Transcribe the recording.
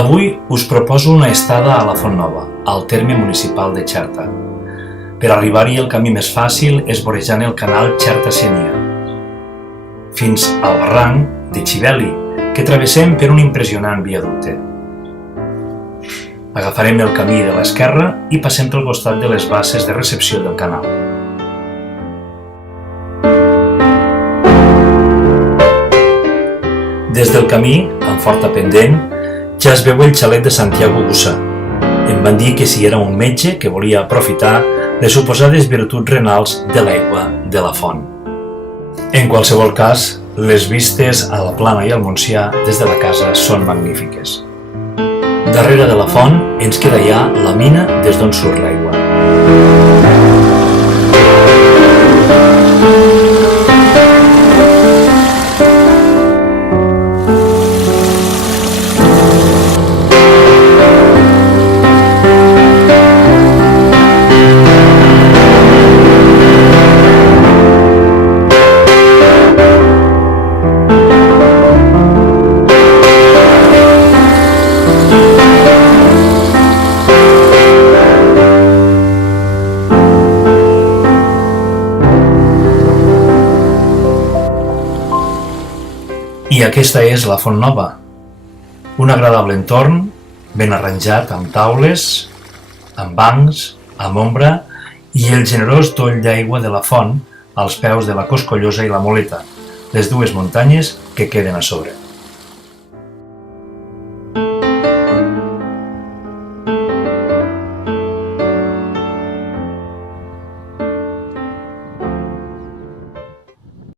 Avui us proposo una estada a la Font Nova, al terme municipal de Xerta. Per arribar-hi el camí més fàcil és vorejant el canal Xerta-Sénia, fins al barranc de Xiveli, que travessem per un impressionant viaducte. Agafarem el camí de l'esquerra i passem pel costat de les basses de recepció del canal. Des del camí, amb forta pendent, ja es veu el xalet de Santiago Bussa. Em van dir que si era un metge que volia aprofitar les suposades virtuts renals de l'aigua de la font. En qualsevol cas, les vistes a la Plana i al Montsià des de la casa són magnífiques. Darrere de la font ens queda ja la mina des d'on surt l'aigua. I aquesta és la Font Nova, un agradable entorn, ben arranjat amb taules, amb bancs, amb ombra i el generós toll d'aigua de la font als peus de la Coscollosa i la Moleta, les dues muntanyes que queden a sobre.